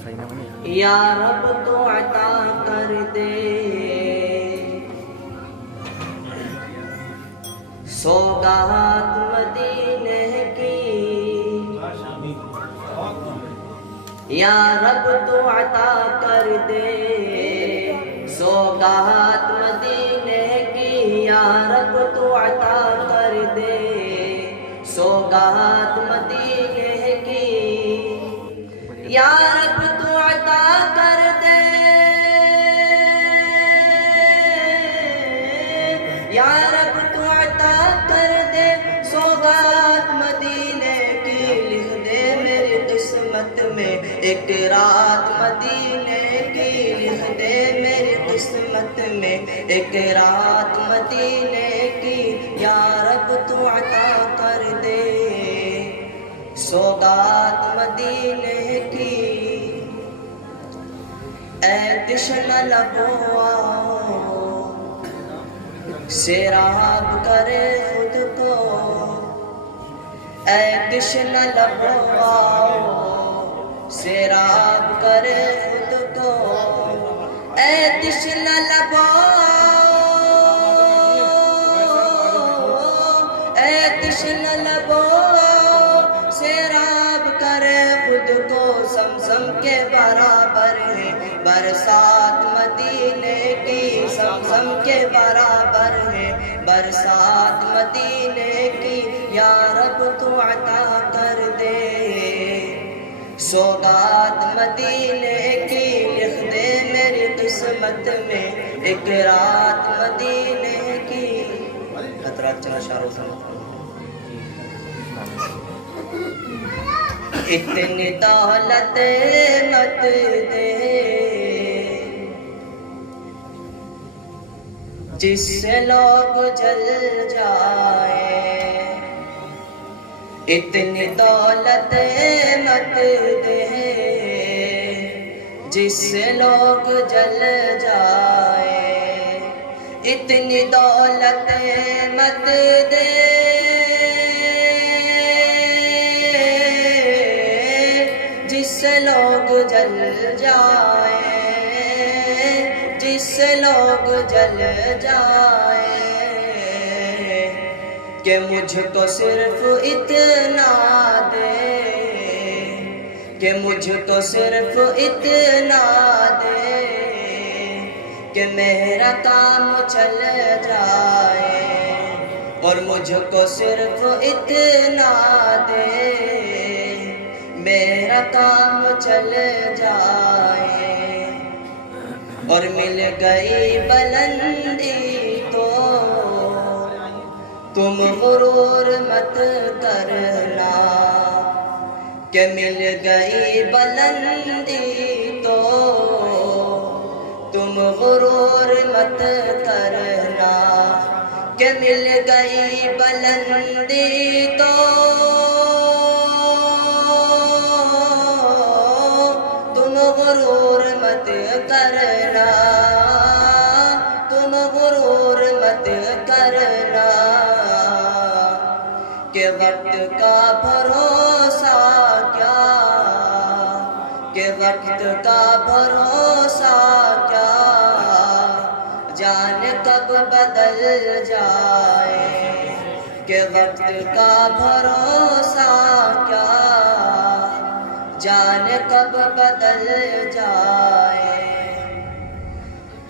یا رب تو عطا کر دے سوگات مدینے کی، یا رب تو عطا کر دے سوگات مدینے کی، یا رب تو عطا کر دے سوگات مدینے کی، یا رب تو عطا کر دے، یا رب تو عطا کر دے سوگات مدینے کی، لکھ دے میری قسمت میں ایک رات مدینے کی، لکھ دے میری قسمت میں ایک رات مدینے کی، یا رب تو عطا کر دے سوگات مدینے کی۔ اے تشنہ لبوں سیراب کرے خود کو، اے تشنہ لبوں سیراب کرے خود کو، اے تشنہ لبوں اے تشنہ لبوں سیراب کرے خود کو، زمزم کے برابر ہے برسات مدینے کی، زمزم کے برابر ہے برسات مدینے کی، یا رب تو عطا کر دے سوگات مدینے کی، لکھ دے میری قسمت میں ایک رات مدینے کی۔ خطرات چلا شارو سمجھ اتنی دولت مت دے جس سے لوگ جل جائے، اتنی دولت مت دے جس سے لوگ جل جائے، اتنی دولت مت دے جس سے لوگ جل جائے، جس سے لوگ جل جائے، کہ مجھ کو صرف اتنا دے، کہ مجھ کو صرف اتنا دے کہ میرا کام چل جائے، اور مجھ کو صرف اتنا دے میرا کام چل جائے، اور مل گئی بلندی تو تم غرور مت کرنا، کہ مل گئی بلندی تو تم غرور مت کرنا، کہ مل گئی بلندی تو تم غرور مت کرنا، تم غرور مت کرنا، کہ وقت کا بھروسہ کیا، کہ وقت کا بھروسہ کیا، جان کب بدل جائے، کہ وقت کا بھروسہ کیا، جان کب بدل جائے،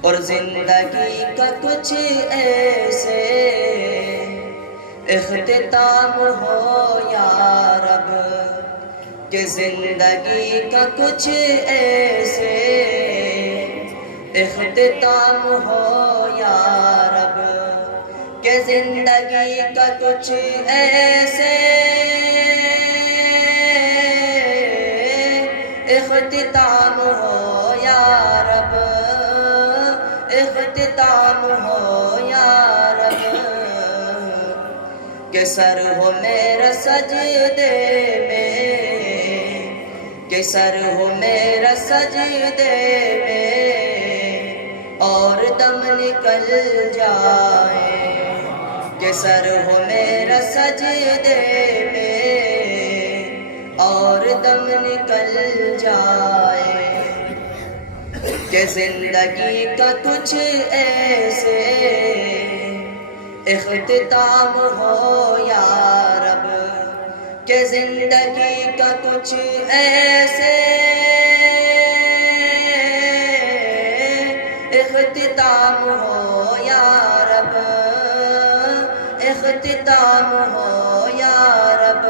اور زندگی کا کچھ ایسے اختتام ہو یا رب، کہ زندگی کا کچھ ایسے اختتام ہو یا رب، کہ زندگی کا کچھ ایسے اختتام ہو یا رب، اختتام ہو یا رب، کہ سر ہو میرا سجدے میں، کہ سر ہو میرا سجدے میں، اور دم نکل جائے، کہ سر ہو میرا سجدے میں اور دم نکل جائے. کہ زندگی کا کچھ ایسے اختتام ہو یا رب، کہ زندگی کا کچھ ایسے اختتام ہو یا رب، اختتام ہو یا رب،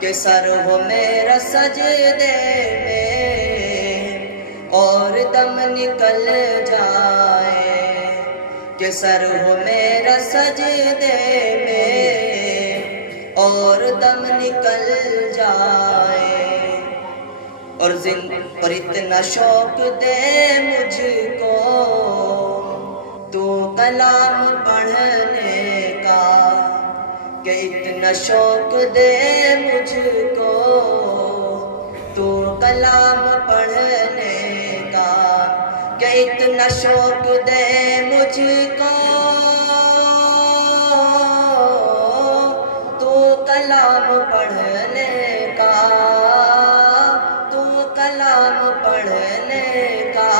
کہ سر ہو میرا سجدے میں اور دم نکل جائے، کہ سر ہو میرا سجدے میں اور دم نکل جائے، اور اتنا شوق دے مجھ کو تو کلام پڑھنے کا، کہ اتنا شوق دے مجھ کو تو کلام پڑھنے کا، کہ اتنا شوق دے مجھ کو تو کلام پڑھنے کا، تو کلام پڑھنے کا،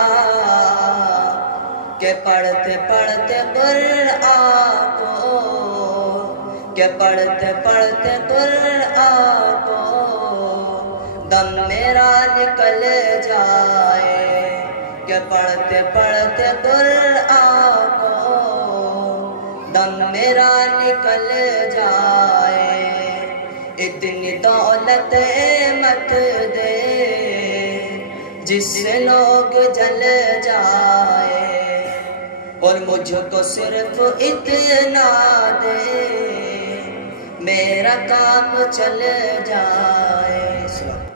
کہ پڑھتے پڑھتے قرآن کو، کہ پڑھتے پڑھتے قرآن کو دم میرا نکل جائے، کہ پڑھتے پڑھتے قرآن کو دم میرا نکل جائے، اتنی دولت مت دے جس سے لوگ جل جائے، اور مجھ کو صرف اتنا دے میرا کام چل جائے۔